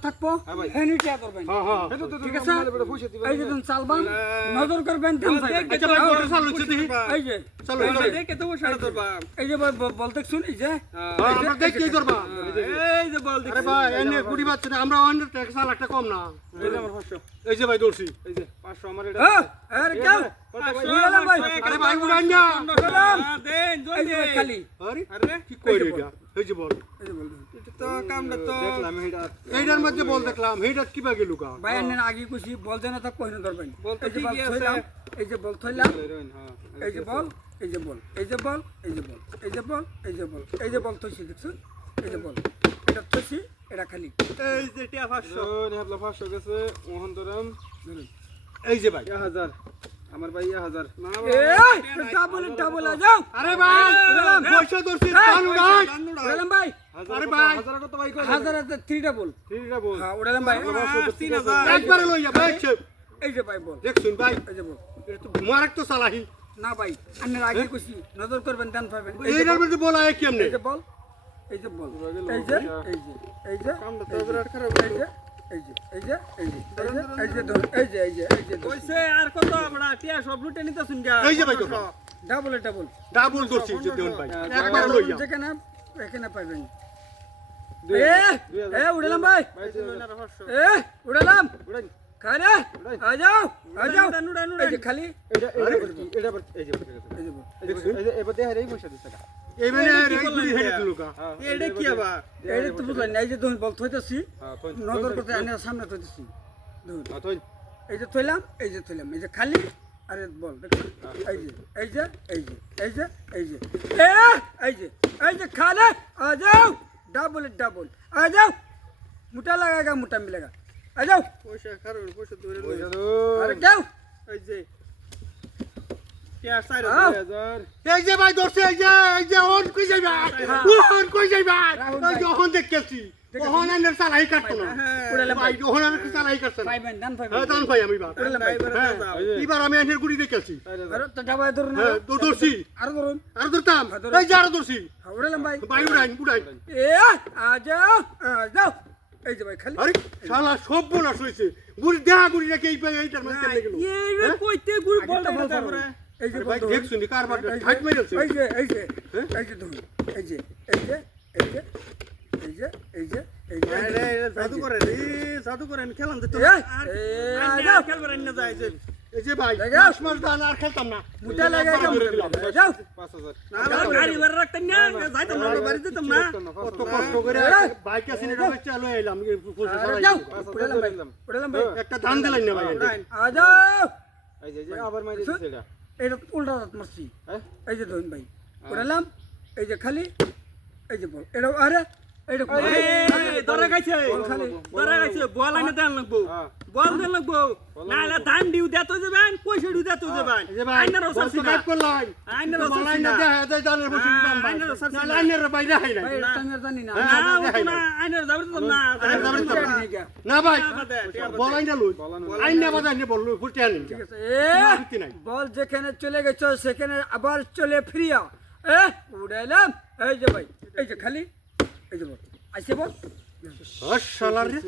থাকবো হেনি টিয়া করবেন ঠিক আছে এই যে তুমি চালবা নজর করবেন ধ্যান থাকবেন আচ্ছা ভাই মোটর চালু হচ্ছে দেখি এই যে চালু দেখে তো বসে ধরবা এই যে বলতে শুন এই যে আমরা দেখ কি করবা এই যে বল দেখি আরে ভাই এনে কুড়ি বাচ্চা না আমরা 100 টাকা চাল একটা কম না এই যে আমার 500 এই যে ভাই দর্শি এই যে 500 আমার এটা আরে কেউ আরে ভাই উড়ান না দেন জলদি খালি আরে কি কই রে এটা এই যে বল এই যে বল এটা তো কামটা তো দেখলাম এইটার মধ্যে বল দেখলাম এইটা কি বাকি লুকা ভাই এনে আগে কইছি বল জানা তা কইন ধরবেন বলতে কি আছে এই যে বল থইলাম এই যে বল এই যে বল এই যে বল এই যে বল এই যে বল এই যে বল এই যে বল থইছি দেখছ এই যে বল এটা থইছি এটা খালি এই যে টিয়া 500 নে আপলা 500 গেছে মোহন ধরম এই যে ভাই 1000 আমার ভাই 1000 না ডাবল ডাবল আ যাও আরে ভাই পয়সা দর্শি চালু রাখ উড়ালাম ভাই আরে ভাই 1000 কত ভাই কই 1000 3 ডাবল হ্যাঁ উড়ালাম ভাই 3000 একবারে লইয়া ভাই এই যে ভাই বল দেখছুন ভাই এই যে বল এটা তো মারাক তো চালাহি না ভাই আন্নের আগে কইছি নজর করবেন দান পাবেন এইটার মধ্যে বলা হয় কেমনে এই যে বল এই যে বল এই যে এই যে এই যে কামটা তো বিরাট খারাপ এই যে এই যে এই যে এই যে এই যে ধর এই যে এই যে এই যে কইছে আর কত আমরা টিয়া সব লুটে নিতেছুন গা এই যে ভাই তো ডাবল ডাবল ডাবল দর্শি যে দেন ভাই একবার লইয়া যেখানে এখানে পাবেন এ উড়ালাম ভাই এ উড়ালাম খারে আ যাও এই যে খালি এটা এই যে এই যে এবার দেখাই এই পয়সা দিছে এই মানে রেগুলি হেড লুকা এটা কি আবা এটা তো বুঝলেন এই যে তুমি বল থইতাছি নজর করতে আনে সামনে থইতাছি এই যে থইলাম এই যে থইলাম এই যে খালি আরে বল দেখো এই যে এই যে এই যে এই যে এই যে এই যে খালে आ जाओ डबल डबल आ जाओ मोटा लगेगा मोटा मिलेगा आ जाओ पैसा खरो पैसा धरे अरे जाओ এই যে এই যে ভাই দর্শি এই যে ওন কই যাইবা ওন কই যাইবা এই যে ওন দেখতেছি ওহন আনের চালাই কাটতো না উড়ালে ভাই ওহন আনের চালাই কাটছ না পাইবেন দান পাইবেন হ্যাঁ দান ভাই আমি বাপ উড়ালে ভাই এবার আমি আনের গুড়ি দেখেছি আরে তো ডাবাই ধরুন হ্যাঁ দর্শি আর ধরুন আর ধরতাম এই যে আর দর্শি উড়ালাম ভাই ভাই উড়াই এ आ जाओ এই যে ভাই খালি আরে শালা সব বোনাস হইছে গুড়ি দেহা গুড়ি রেখে এইটার মধ্যে কেন গেল এই রে কইতে গুড়ি বল তারপরে এই যে ভাই দেখছুনি কারবার ঠাট মাইরছে এই যে ধরুন এই যে এই যে জাদু করেন খেলাম দিতে খেলবেন না যায় যে এই যে ভাই 10 মাস দান আর খেলতাম না মুটা লাগা যাও 5000 না গাড়ি ভরে রাখতেন না যাইতাম না বাড়ি দিতাম না কত কষ্ট করে বাইক আসিনি রে চালু এলাম যাও উড়ালাম ভাই একটা ধান দিলেন না ভাই আ যাও এই যে আবার মাইরে দিছে এটা এটা উল্টা রাত মারছি এই যে ধরুন ভাই উড়ালাম এই যে খালি এই যে বল এটা আরে এটা ধরে গাইছে বল আইনা দেন লাগবো বল দেন লাগবো নালে ধান দিউ দেতো যাবেন পয়সা দিউ দেতো যাবেন আইনার ওসব সিনা করলাম আইনার ওসব বল আইনা দে হাতে জানের বসে দিলাম ভাই না আইনার বাইরে হাই না টাঙ্গার জানি না না আইনার যাবে তো না না ভাই বল আইনা লই আইনা বাজানে বল লই ফুটে আনি ঠিক আছে বল যেখানে চলে গেছো সেখানে আবার চলে ফিরিয়া উড়াইলাম এই যে ভাই এই যে খালি এই যে বল আইছে বল শালা রে